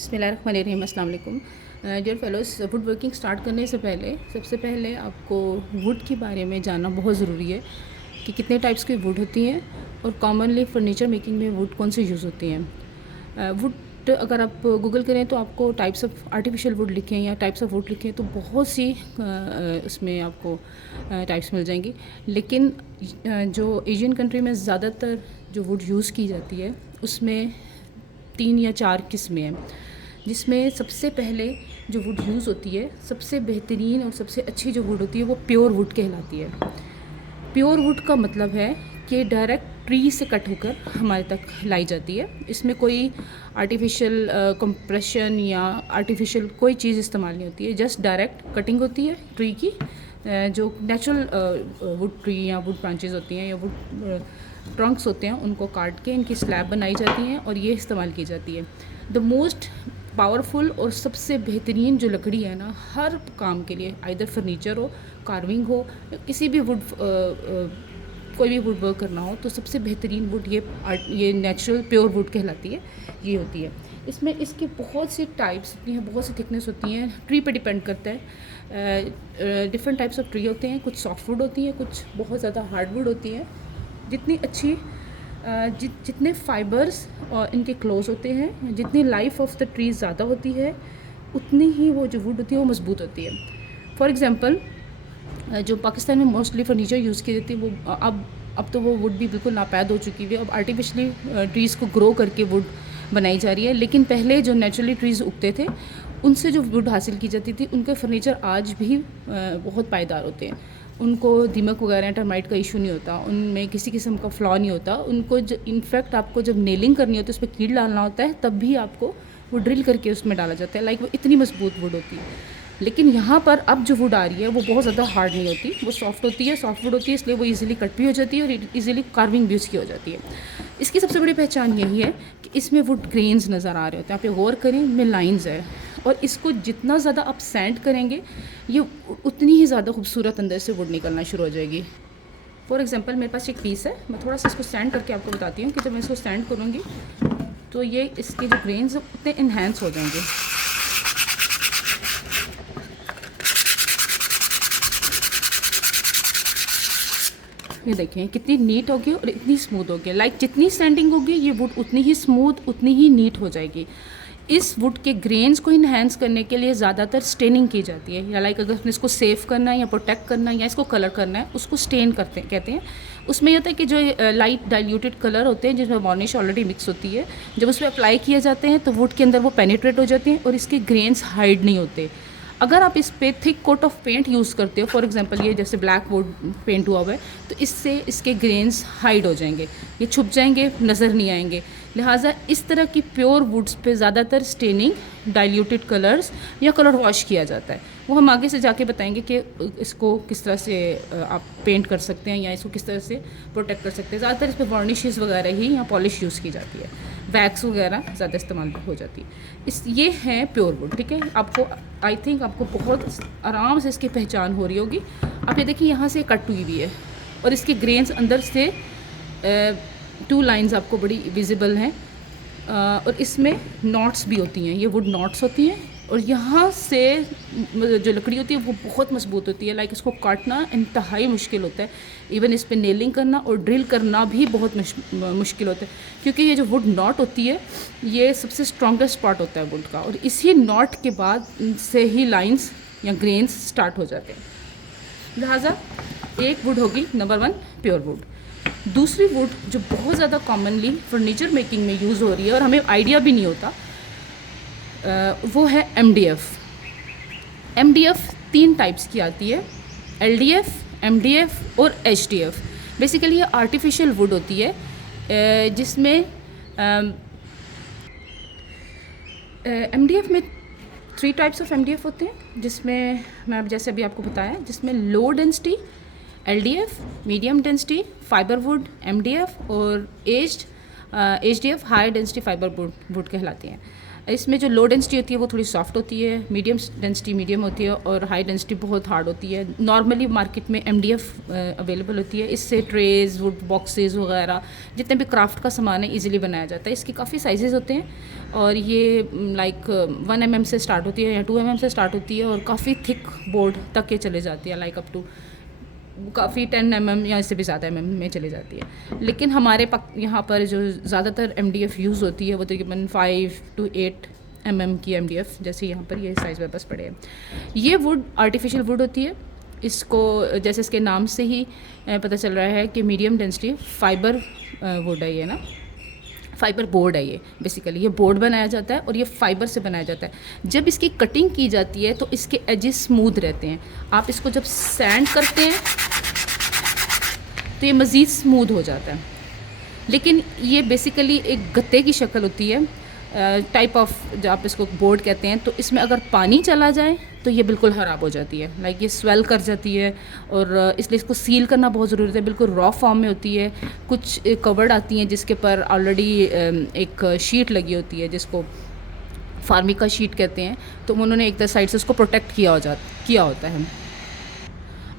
बिस्मिल्लाहिर्रहमानिर्रहीम, अस्सलाम वालेकुम। Dear fellows, wood working start करने से पहले सबसे पहले आपको वुड के बारे में जानना बहुत ज़रूरी है कि कितने टाइप्स की वुड होती हैं और कॉमनली फर्नीचर मेकिंग में वुड कौन सी यूज़ होती हैं। वुड अगर आप गूगल करें तो आपको टाइप्स ऑफ आर्टिफिशियल वुड लिखें या टाइप्स ऑफ वुड लिखें तो बहुत सी उसमें आपको टाइप्स मिल जाएंगी। लेकिन जो एशियन कंट्री में ज़्यादातर जो वुड यूज़ की जाती है उसमें 3 या 4 किस्में हैं, जिसमें सबसे पहले जो वुड यूज़ होती है, सबसे बेहतरीन और सबसे अच्छी जो वुड होती है वो प्योर वुड कहलाती है। प्योर वुड का मतलब है कि डायरेक्ट ट्री से कट होकर हमारे तक लाई जाती है। इसमें कोई आर्टिफिशियल कंप्रेशन या आर्टिफिशियल कोई चीज़ इस्तेमाल नहीं होती है, जस्ट डायरेक्ट कटिंग होती है ट्री की। जो नेचुरल वुड ट्री या वुड ब्रांचेस होती हैं या वुड ट्रंक्स होते हैं उनको काट के इनकी स्लैब बनाई जाती हैं और ये इस्तेमाल की जाती है। द मोस्ट पावरफुल और सबसे बेहतरीन जो लकड़ी है ना हर काम के लिए, आइदर फर्नीचर हो, कार्विंग हो, किसी भी वुड कोई भी वुड वर्क करना हो, तो सबसे बेहतरीन वुड ये नेचुरल प्योर वुड कहलाती है, ये होती है। इसमें इसकी बहुत सी टाइप्स होती हैं, बहुत सी थिकनेस होती हैं, ट्री पे डिपेंड करता है। डिफरेंट टाइप्स ऑफ ट्री होते हैं, कुछ सॉफ्ट वुड होती हैं, कुछ बहुत ज़्यादा हार्ड वुड होती हैं। जितनी अच्छी जितने फाइबर्स और इनके क्लोज होते हैं, जितनी लाइफ ऑफ द ट्री ज़्यादा होती है, उतनी ही वो जो वुड होती है वो मजबूत होती है। फॉर एग्ज़ाम्पल, जो पाकिस्तान में मोस्टली फर्नीचर यूज़ की जाती है वो अब तो वो वुड भी बिल्कुल नापैद हो चुकी है। अब आर्टिफिशली ट्रीज़ को ग्रो करके वुड बनाई जा रही है, लेकिन पहले जो नेचुरली ट्रीज़ उगते थे उनसे जो वुड हासिल की जाती थी, उनके फर्नीचर आज भी बहुत पायदार होते हैं। उनको दीमक वगैरह टर्माइट का इशू नहीं होता, उनमें किसी किस्म का फ्लॉ नहीं होता। उनको इनफैक्ट आपको जब नेलिंग करनी होती है, उस पर कील डालना होता है, तब भी आपको वो ड्रिल करके उसमें डाला जाता है। लाइक वो इतनी मजबूत वुड होती है। लेकिन यहाँ पर अब जो वुड आ रही है वो बहुत ज़्यादा हार्ड नहीं होती, वो सॉफ्ट होती है, सॉफ्ट वुड होती है, इसलिए वो इजीली कट भी हो जाती है और इजीली कार्विंग भी उसकी हो जाती है। इसकी सबसे बड़ी पहचान यही है कि इसमें वुड ग्रेन्स नज़र आ रहे होते हैं। आप ये गौर करें, इनमें लाइंस है और इसको जितना ज़्यादा आप सैंड करेंगे ये उतनी ही ज़्यादा खूबसूरत अंदर से वुड निकलना शुरू हो जाएगी। फॉर एग्जांपल, मेरे पास एक पीस है, मैं थोड़ा सा इसको सैंड करके आपको बताती हूँ कि जब मैं इसको सैंड करूँगी तो ये इसके जो ग्रेन्स उतने इन्हेंस हो जाएंगे। ये देखें कितनी नीट होगी और इतनी स्मूथ होगी। लाइक जितनी सैंडिंग होगी ये वुड उतनी ही स्मूथ, उतनी ही नीट हो जाएगी। इस वुड के ग्रेन्स को इन्हेंस करने के लिए ज़्यादातर स्टेनिंग की जाती है, या लाइक अगर इसको सेव करना है या प्रोटेक्ट करना है या इसको कलर करना है, उसको स्टेन कहते हैं। उसमें यह होता है कि जो लाइट डाइल्यूटेड कलर होते हैं जिसमें वार्निश ऑलरेडी मिक्स होती है, जब उस पर अप्लाई किए जाते हैं तो वुड के अंदर वो पेनिट्रेट हो जाते हैं और इसके ग्रेन्स हाइड नहीं होते। अगर आप इस पे thick coat of paint use करते हो, फॉर एग्जांपल ये जैसे ब्लैक वुड पेंट हुआ हुआ है, तो इससे इसके ग्रेन्स हाइड हो जाएंगे, ये छुप जाएंगे, नज़र नहीं आएंगे। लिहाजा इस तरह की प्योर वुड्स पे ज़्यादातर स्टेनिंग, डाइल्यूटेड कलर्स या कलर वॉश किया जाता है। वो हम आगे से जाके बताएंगे कि इसको किस तरह से आप पेंट कर सकते हैं या इसको किस तरह से प्रोटेक्ट कर सकते हैं। ज़्यादातर इस पर वार्निशेस वगैरह ही या पॉलिश यूज़ की जाती है, वैक्स वगैरह ज़्यादा इस्तेमाल हो जाती है। ये है प्योर वुड, ठीक है। आपको आई थिंक आपको बहुत आराम से इसकी पहचान हो रही होगी। आप ये देखिए यहाँ से कट हुई हुई है और इसके ग्रेन्स अंदर से 2 लाइंस आपको बड़ी विजिबल हैं और इसमें नॉट्स भी होती हैं, ये वुड नॉट्स होती हैं और यहाँ से जो लकड़ी होती है वो बहुत मजबूत होती है। लाइक इसको काटना इंतहाई मुश्किल होता है, इवन इस पर नेलिंग करना और ड्रिल करना भी बहुत मुश्किल होता है, क्योंकि ये जो वुड नॉट होती है ये सबसे स्ट्रॉन्गेस्ट पार्ट होता है वुड का, और इसी नॉट के बाद से ही लाइंस या ग्रेन्स स्टार्ट हो जाते हैं। लिहाजा एक वुड होगी नंबर 1 प्योर वुड। दूसरी वुड जो बहुत ज़्यादा कॉमनली फर्नीचर मेकिंग में यूज़ हो रही है और हमें आइडिया भी नहीं होता, वो है MDF। MDF 3 टाइप्स की आती है, LDF, MDF और HDF। बेसिकली ये आर्टिफिशियल वुड होती है जिसमें MDF में 3 टाइप्स ऑफ MDF होते हैं, जिसमें मैं जैसे अभी आपको बताया, जिसमें low density LDF, medium density fibre would MDF और HDF high density fibre would कहलाती हैं। इसमें जो लो डेंसिटी होती है वो थोड़ी सॉफ्ट होती है, मीडियम डेंसिटी मीडियम होती है, और हाई डेंसिटी बहुत हार्ड होती है। नॉर्मली मार्केट में MDF अवेलेबल होती है। इससे ट्रेज़, वुड बॉक्सेस वगैरह जितने भी क्राफ्ट का सामान है ईजिली बनाया जाता है। इसके काफ़ी साइजेज़ होते हैं और ये लाइक 1 mm से स्टार्ट होती है या 2 mm से स्टार्ट होती है और काफ़ी थिक बोर्ड तक ये चले जाती है, लाइक अप टू काफ़ी 10 mm या इससे भी ज़्यादा mm में चली जाती है। लेकिन हमारे यहाँ पर जो ज़्यादातर MDF यूज़ होती है वो तकरीबन 5 to 8 mm की MDF, जैसे यहाँ पर ये साइज़ मेरे पास पड़े हैं। ये वुड आर्टिफिशियल वुड होती है। इसको जैसे इसके नाम से ही पता चल रहा है कि मीडियम डेंसिटी फाइबर वुड है ये ना, फाइबर बोर्ड है ये। बेसिकली ये बोर्ड बनाया जाता है और ये फाइबर से बनाया जाता है। जब इसकी कटिंग की जाती है तो इसके एजेस स्मूथ रहते हैं। आप इसको जब सैंड करते हैं तो ये मज़ीद स्मूथ हो जाता है। लेकिन ये बेसिकली एक गत्ते की शक्ल होती है, टाइप ऑफ जो आप इसको बोर्ड कहते हैं। तो इसमें अगर पानी चला जाए तो ये बिल्कुल ख़राब हो जाती है, लाइक ये स्वेल कर जाती है। और इसलिए इसको सील करना बहुत ज़रूरी है। बिल्कुल रॉ फॉर्म में होती है। कुछ कवर्ड आती हैं जिसके पर ऑलरेडी एक शीट लगी होती है जिसको फार्मिका शीट कहते हैं। तो उन्होंने एक तरह साइड से उसको प्रोटेक्ट किया होता है।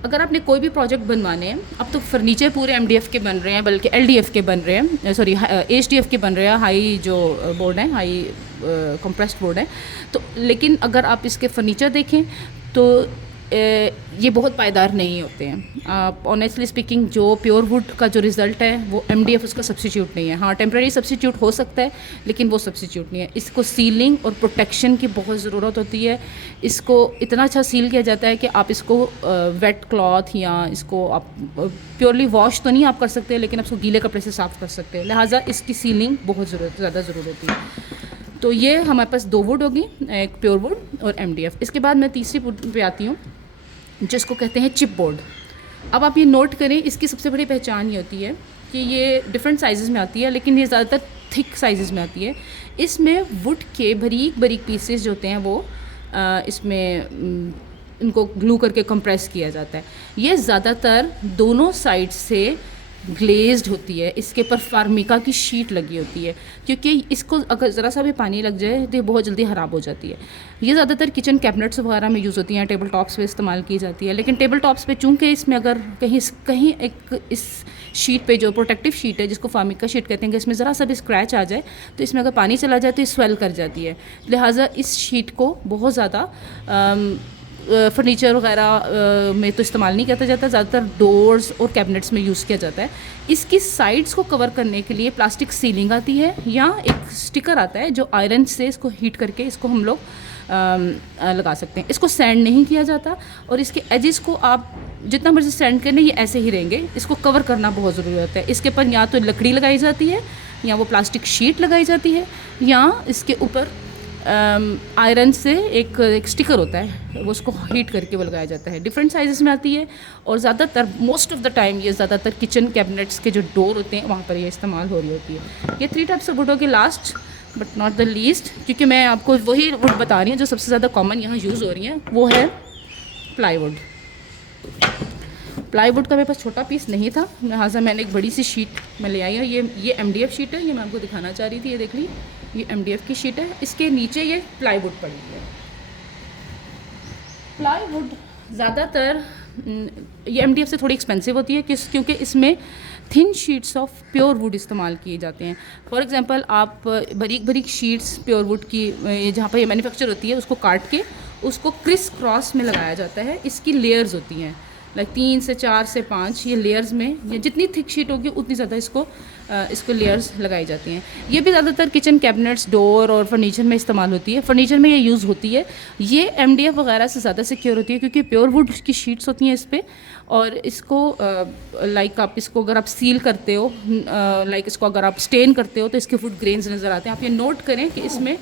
अगर आपने कोई भी प्रोजेक्ट बनवाने हैं, अब तो फर्नीचर पूरे MDF के बन रहे हैं, बल्कि LDF के बन रहे हैं, सॉरी HDF के बन रहे हैं, हाई जो बोर्ड हैं, हाई कंप्रेस्ड बोर्ड है। तो लेकिन अगर आप इसके फर्नीचर देखें तो ये बहुत पायदार नहीं होते हैं। ऑनेस्टली स्पीकिंग, जो प्योर वुड का जो रिज़ल्ट है वो MDF उसका सब्स्टिट्यूट नहीं है। हाँ, टेम्प्रेरी सब्स्टिट्यूट हो सकता है लेकिन वो सब्स्टिट्यूट नहीं है। इसको सीलिंग और प्रोटेक्शन की बहुत ज़रूरत होती है। इसको इतना अच्छा सील किया जाता है कि आप इसको वेट क्लॉथ या इसको आप प्योरली वॉश तो नहीं आप कर सकते, लेकिन आप इसको गीले कपड़े से साफ़ कर सकते हैं। लिहाजा इसकी सीलिंग बहुत ज़्यादा ज़रूरत होती है। तो ये हमारे पास 2 वुड होगी, एक प्योर वुड और MDF। इसके बाद मैं तीसरी वुड पे आती हूँ जिसको कहते हैं चिप बोर्ड। अब आप ये नोट करें, इसकी सबसे बड़ी पहचान ये होती है कि ये डिफरेंट साइज़ में आती है, लेकिन ये ज़्यादातर थिक साइज़ में आती है। इसमें वुड के बारीक बारीक पीसेस जो होते हैं वो इसमें इनको ग्लू करके कंप्रेस किया जाता है। ये ज़्यादातर दोनों साइड से ग्लेज्ड होती है। इसके ऊपर फार्मिका की शीट लगी होती है, क्योंकि इसको अगर ज़रा सा भी पानी लग जाए तो ये बहुत जल्दी ख़राब हो जाती है। ये ज़्यादातर किचन कैबिनेट्स वगैरह में यूज़ होती हैं, टेबल टॉप्स पे इस्तेमाल की जाती है। लेकिन टेबल टॉप्स पे चूँकि इसमें अगर कहीं एक इस शीट पे जो प्रोटेक्टिव शीट है जिसको फार्मिका शीट कहते हैं कि इसमें ज़रा सा भी स्क्रैच आ जाए तो इसमें अगर पानी चला जाए तो ये स्वेल कर जाती है। लिहाजा इस शीट को बहुत ज़्यादा फर्नीचर वगैरह में तो इस्तेमाल नहीं किया जाता, ज़्यादातर डोर्स और कैबिनेट्स में यूज़ किया जाता है। इसकी साइड्स को कवर करने के लिए प्लास्टिक सीलिंग आती है या एक स्टिकर आता है जो आयरन से इसको हीट करके इसको हम लोग लगा सकते हैं। इसको सैंड नहीं किया जाता और इसके एजेस को आप जितना मर्जी सैंड करने ये ऐसे ही रहेंगे। इसको कवर करना बहुत ज़रूरी होता है। इसके ऊपर या तो लकड़ी लगाई जाती है या वो प्लास्टिक शीट लगाई जाती है या इसके ऊपर आयरन से एक स्टिकर होता है, वो उसको हीट करके वो लगाया जाता है। डिफरेंट साइज़ में आती है और ज़्यादातर मोस्ट ऑफ द टाइम ये ज़्यादातर किचन कैबिनेट्स के जो डोर होते हैं वहाँ पर ये इस्तेमाल हो रही होती है। ये 3 टाइप्स ऑफ वुड के last but not the least, क्योंकि मैं आपको वही वुड बता रही हूँ जो सबसे ज़्यादा कॉमन यहाँ यूज़ हो रही हैं, वो है प्लाईवुड। प्लाईवुड का मेरे पास छोटा पीस नहीं था, लिहाजा मैंने एक बड़ी सी शीट में ले आई हूँ। ये MDF शीट है, ये मैं आपको दिखाना चाह रही थी। ये देख ली, ये MDF की शीट है। इसके नीचे ये प्लाईवुड पड़ी है। प्लाईवुड ज़्यादातर ये MDF से थोड़ी एक्सपेंसिव होती है क्योंकि इसमें thin sheets of pure would इस्तेमाल किए जाते हैं। फॉर एग्जांपल, आप बारीक बारीक शीट्स प्योर वुड की जहाँ पर ये मैन्युफैक्चर होती है उसको काट के उसको क्रिस क्रॉस में लगाया जाता है। इसकी लेयर्स होती हैं, लाइक 3 से 4 से 5 ये लेयर्स में, ये जितनी थिक शीट होगी उतनी ज़्यादा इसको लेयर्स लगाई जाती हैं। ये भी ज़्यादातर किचन कैबिनेट्स, डोर और फर्नीचर में इस्तेमाल होती है। फर्नीचर में ये यूज़ होती है। ये MDF वगैरह से ज़्यादा सिक्योर होती है क्योंकि प्योर वुड की शीट्स होती हैं इस पर। और इसको लाइक आप इसको अगर आप सील करते हो, लाइक इसको अगर आप स्टेन करते हो तो इसके वुड ग्रेन्स नज़र आते हैं। आप ये नोट करें कि इसमें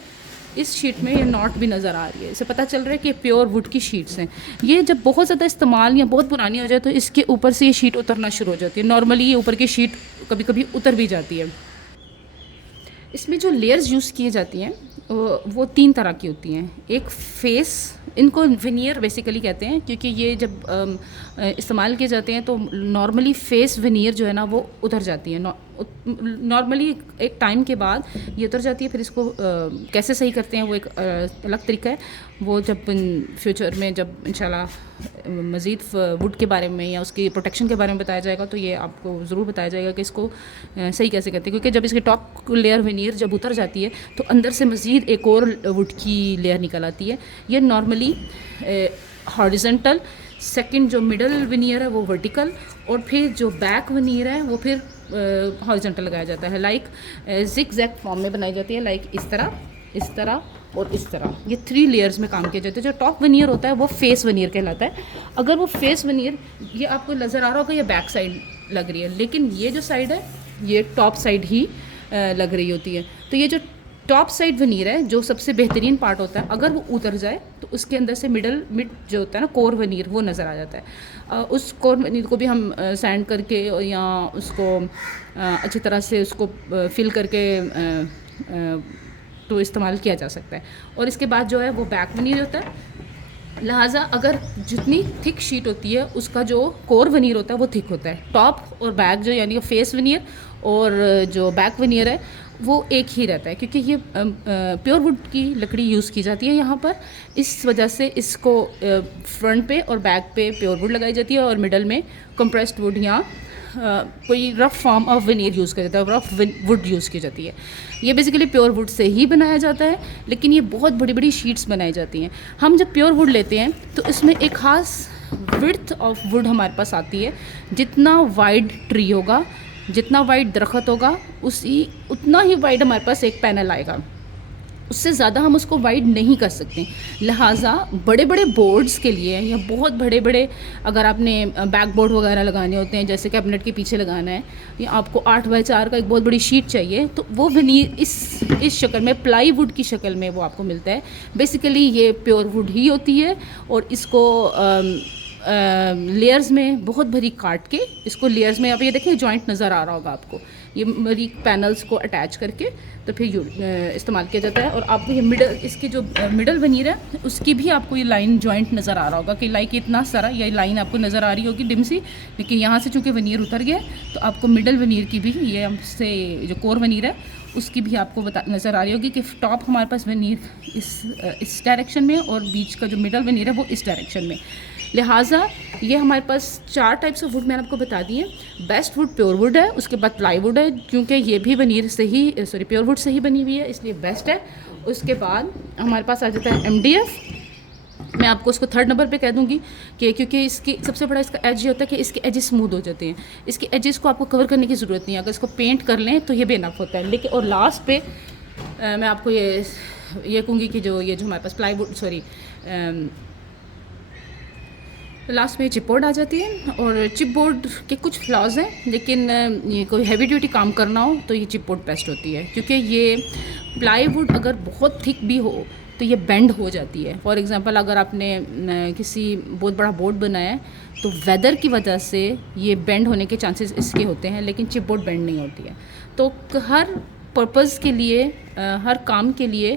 इस शीट में ये नॉट भी नज़र आ रही है। इससे पता चल रहा है कि प्योर वुड की शीट्स हैं। ये जब बहुत ज़्यादा इस्तेमाल या बहुत पुरानी हो जाए तो इसके ऊपर से ये शीट उतरना शुरू हो जाती है। नॉर्मली ये ऊपर की शीट कभी कभी उतर भी जाती है। इसमें जो लेयर्स यूज़ किए जाती हैं वो 3 तरह की होती हैं। एक फेस, इनको विनियर बेसिकली कहते हैं क्योंकि ये जब इस्तेमाल किए जाते हैं तो नॉर्मली फेस विनियर जो है ना वो उतर जाती है। नॉर्मली एक टाइम के बाद ये उतर जाती है। फिर इसको कैसे सही करते हैं वो एक अलग तरीका है, वो जब फ्यूचर में जब इंशाल्लाह मज़ीद वुड के बारे में या उसकी प्रोटेक्शन के बारे में बताया जाएगा तो ये आपको ज़रूर बताया जाएगा कि इसको सही कैसे करते हैं। क्योंकि जब इसकी टॉप लेयर विनीर जब उतर जाती है तो अंदर से मज़ीद एक और वुड की लेयर निकल आती है। ये नॉर्मली हॉरिजेंटल, सेकंड जो मिडल विनियर है वो वर्टिकल, और फिर जो बैक विनियर है वो फिर हॉरिजेंटल लगाया जाता है। लाइक जिग जैग फॉर्म में बनाई जाती है, लाइक इस तरह और इस तरह। ये 3 लेयर्स में काम किया जाता है। जो टॉप वनियर होता है वो फेस वनियर कहलाता है। अगर वो फेस वनियर ये आपको नज़र आ रहा होगा, ये बैक साइड लग रही है, लेकिन ये जो साइड है ये टॉप साइड ही लग रही होती है। तो ये जो टॉप साइड वनीर है जो सबसे बेहतरीन पार्ट होता है, अगर वो उतर जाए तो उसके अंदर से मिड जो होता है ना कोर वनीर, वो नज़र आ जाता है। उस कोर वनीर को भी हम सैंड करके या उसको अच्छी तरह से उसको फिल करके तो इस्तेमाल किया जा सकता है। और इसके बाद जो है वो बैक वनीर होता है। लिहाजा अगर जितनी थिक शीट होती है उसका जो कोर वनीर होता है वो थिक होता है। टॉप और बैक जो यानी कि फेस वनीर और जो बैक वनीर है वो एक ही रहता है, क्योंकि ये प्योर वुड की लकड़ी यूज़ की जाती है यहाँ पर। इस वजह से इसको फ्रंट पे और बैक पे प्योर वुड लगाई जाती है और मिडल में कंप्रेस्ड वुड या कोई रफ़ फॉर्म ऑफ विनीर यूज़ किया जाता है, रफ़ वुड यूज़ की जाती है। ये बेसिकली प्योर वुड से ही बनाया जाता है, लेकिन ये बहुत बड़ी बड़ी शीट्स बनाई जाती हैं। हम जब प्योर वुड लेते हैं तो इसमें एक ख़ास विड्थ ऑफ वुड हमारे पास आती है। जितना वाइड ट्री होगा, जितना वाइड दरख्त होगा, उतना ही वाइड हमारे पास एक पैनल आएगा। उससे ज़्यादा हम उसको वाइड नहीं कर सकते। लिहाजा बड़े बड़े बोर्ड्स के लिए या बहुत बड़े बड़े अगर आपने बैक बोर्ड वगैरह लगाने होते हैं, जैसे कैबिनेट के पीछे लगाना है, या आपको 8x4 का एक बहुत बड़ी शीट चाहिए, तो वो विनीर इस शक्ल में, प्लाई वुड की शक्ल में वो आपको मिलता है। बेसिकली ये प्योर वुड ही होती है और इसको लेयर्स में बहुत भरी काट के, इसको लेयर्स में, अब ये देखिए जॉइंट नज़र आ रहा होगा आपको, ये बारीक पैनल्स को अटैच करके तो फिर इस्तेमाल किया जाता है। और आपको ये इसकी जो मिडल वनीर है उसकी भी आपको ये लाइन जॉइंट नज़र आ रहा होगा कि लाइक इतना सारा ये लाइन आपको नज़र आ रही होगी डिम सी, लेकिन यहाँ से चूँकि वनीर उतर गया तो आपको मिडल वनीर की भी, ये हमसे जो कोर वनीर है उसकी भी आपको नज़र आ रही होगी कि टॉप हमारे पास वनीर इस डायरेक्शन में और बीच का जो मिडल वनीर है वो इस डायरेक्शन में। लिहाजा ये हमारे पास 4 टाइप्स ऑफ वुड मैंने आपको बता दिए। बेस्ट वुड प्योर वुड है, उसके बाद प्लाई वुड है, क्योंकि ये भी वनीर से ही प्योर वुड से ही बनी हुई है इसलिए बेस्ट है। उसके बाद हमारे पास आ जाता है MDF। मैं आपको उसको 3rd नंबर पे कह दूंगी कि क्योंकि इसकी सबसे बड़ा इसका एज ये होता है कि इसके एजेस स्मूथ हो जाते हैं। इसके एजेस को आपको कवर करने की ज़रूरत नहीं है, अगर इसको पेंट कर लें तो ये बेनफ होता है। लेकिन और लास्ट पे मैं आपको ये कहूँगी कि जो हमारे पास प्लाई वुड लास्ट में चिपबोर्ड आ जाती है। और चिपबोर्ड के कुछ फ्लॉज हैं, लेकिन ये कोई हैवी ड्यूटी काम करना हो तो ये चिपबोर्ड बेस्ट होती है, क्योंकि ये प्लाईवुड अगर बहुत थिक भी हो तो ये बेंड हो जाती है। फॉर एग्जांपल अगर आपने किसी बहुत बड़ा बोर्ड बनाया है तो वेदर की वजह से ये बेंड होने के चांसेस इसके होते हैं, लेकिन चिपबोर्ड बेंड नहीं होती है। तो हर पर्पज़ के लिए, हर काम के लिए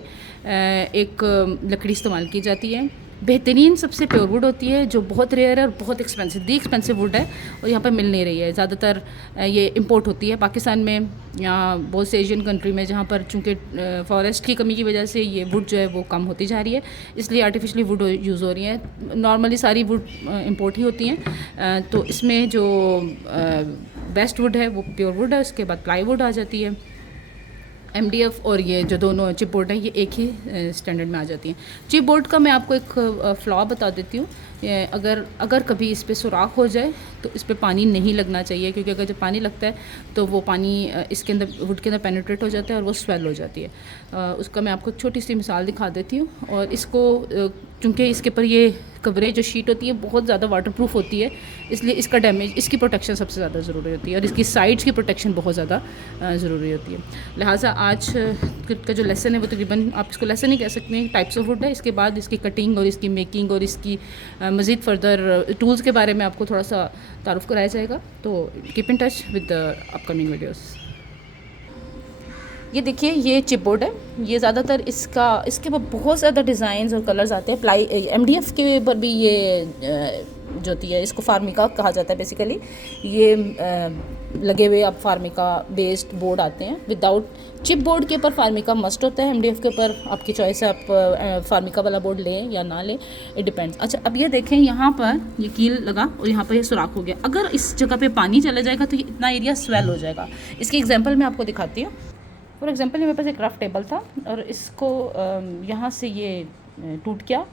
एक लकड़ी इस्तेमाल की जाती है। बेहतरीन सबसे प्योर वुड होती है जो बहुत रेयर है और बहुत एक्सपेंसिव वुड है और यहाँ पर मिल नहीं रही है। ज़्यादातर ये इंपोर्ट होती है पाकिस्तान में या बहुत से एशियन कंट्री में, जहाँ पर चूँकि फॉरेस्ट की कमी की वजह से ये वुड जो है वो कम होती जा रही है, इसलिए आर्टिफिशियली वुड यूज़ हो रही है। नॉर्मली सारी वुड इंपोर्ट ही होती हैं। तो इसमें जो बेस्ट वुड है वो प्योर वुड है, उसके बाद प्लाई वुड आ जाती है। MDF और ये जो दोनों चिपबोर्ड हैं ये एक ही स्टैंडर्ड में आ जाती हैं। चिपबोर्ड का मैं आपको एक फ्लॉ बता देती हूँ। अगर कभी इस पे सुराख हो जाए तो इस पे पानी नहीं लगना चाहिए, क्योंकि अगर जब पानी लगता है तो वो पानी इसके अंदर, वुड के अंदर पेनिट्रेट हो जाता है और वो स्वेल हो जाती है। उसका मैं आपको छोटी सी मिसाल दिखा देती हूँ। और इसको चूँकि इसके ऊपर ये कवरेज जो शीट होती है बहुत ज़्यादा वाटरप्रूफ होती है, इसलिए इसका डैमेज, इसकी प्रोटेक्शन सबसे ज़्यादा ज़रूरी होती है और इसकी साइड्स की प्रोटेक्शन बहुत ज़्यादा ज़रूरी होती है। लिहाजा आज का जो लेसन है वो तकरीबन आप इसको लेसन ही कह सकते हैं, टाइप्स ऑफ वुड है। इसके बाद इसकी कटिंग और इसकी मेकिंग और इसकी मज़ीद फर्दर टूल्स के बारे में आपको थोड़ा सा तारुफ कराया जाएगा। तो keep in touch with the upcoming videos. ये देखिए ये चिपबोर्ड है, ये ज़्यादातर इसके ऊपर बहुत ज़्यादा डिज़ाइंस और कलर्स आते हैं। MDF के ऊपर भी ये जो होती है, इसको फार्मिका कहा जाता है बेसिकली। ये लगे हुए अब फार्मिका बेस्ड बोर्ड आते हैं विदाउट चिप। बोर्ड के ऊपर फार्मिका मस्ट होता है, एमडीएफ के ऊपर आपकी चॉइस है, आप फार्मिका वाला बोर्ड लें या ना लें, इट डिपेंड्स। अच्छा, अब ये देखें यहाँ पर ये कील लगा और यहाँ पर ये सुराख हो गया। अगर इस जगह पे पानी चला जाएगा तो ये इतना एरिया स्वेल हो जाएगा। इसकी एग्जांपल मैं आपको दिखाती हूँ। फॉर एग्जांपल मेरे पास एक रफ टेबल था और इसको यहाँ से ये टूट गया,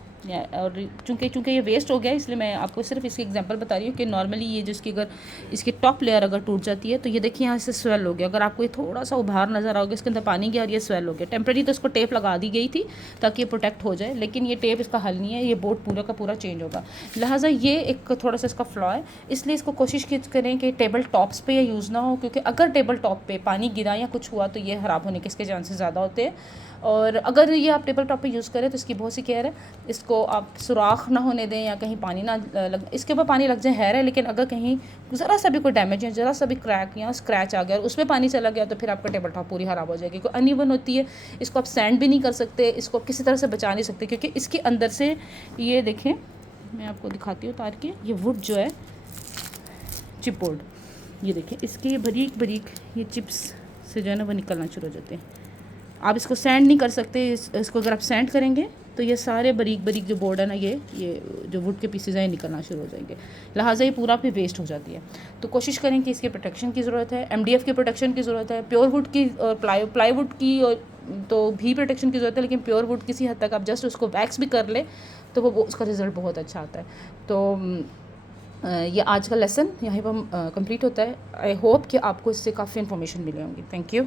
और चूँकि ये वेस्ट हो गया, इसलिए मैं आपको सिर्फ इसकी एग्जांपल बता रही हूँ कि नॉर्मली ये जिसकी अगर इसकी टॉप लेयर अगर टूट जाती है तो ये देखिए यहाँ से स्वेल हो गया। अगर आपको ये थोड़ा सा उभार नज़र आओगे, इसके अंदर पानी गया और ये स्वेल हो गया। टेम्प्रेरी तो इसको टेप लगा दी गई थी ताकि ये प्रोटेक्ट हो जाए, लेकिन ये टेप इसका हल नहीं है, ये बोर्ड पूरा का पूरा चेंज होगा। लिहाजा ये एक थोड़ा सा इसका फ्लॉ है, इसलिए इसको कोशिश करें कि टेबल टॉप्स पर यह यूज़ ना हो, क्योंकि अगर टेबल टॉप पर पानी गिरा या कुछ हुआ तो ये ख़राब होने के इसके चांसेस ज़्यादा होते हैं। और अगर ये आप टेबल टॉप पे यूज़ करें तो इसकी बहुत सी केयर है। इसको आप सुराख ना होने दें या कहीं पानी ना लग, इसके ऊपर पानी लग जाए है, लेकिन अगर कहीं ज़रा सा भी कोई डैमेज या ज़रा सा भी क्रैक या स्क्रैच आ गया और उसमें पानी चला गया तो फिर आपका टेबल टॉप पूरी ख़राब हो जाएगी। कोई अनइवन होती है, इसको आप सैंड भी नहीं कर सकते, इसको आप किसी तरह से बचा नहीं सकते, क्योंकि इसके अंदर से ये देखें, मैं आपको दिखाती हूँ उतार के, ये वुड जो है चिप बोर्ड, ये देखें इसके बारीक बारीक ये चिप्स से जो है ना वो निकलना शुरू हो जाते हैं। आप इसको सैंड नहीं कर सकते, इसको अगर आप सैंड करेंगे तो ये सारे बारीक बारीक जो बोर्ड है ना, ये जो वुड के पीसेज हैं निकलना शुरू हो जाएंगे। लिहाजा ये पूरा पे वेस्ट हो जाती है। तो कोशिश करें कि इसके प्रोटेक्शन की ज़रूरत है, एमडीएफ की प्रोटेक्शन की ज़रूरत है, प्योर वुड की और प्लाईवुड की और तो भी प्रोटेक्शन की ज़रूरत है, लेकिन प्योर वुड किसी हद तक आप जस्ट उसको वैक्स भी कर ले तो वो उसका रिज़ल्ट बहुत अच्छा आता है। तो ये आज का लेसन यहीं पर कंप्लीट होता है। आई होप कि आपको इससे काफ़ी इन्फॉर्मेशन मिली होंगी। Thank you.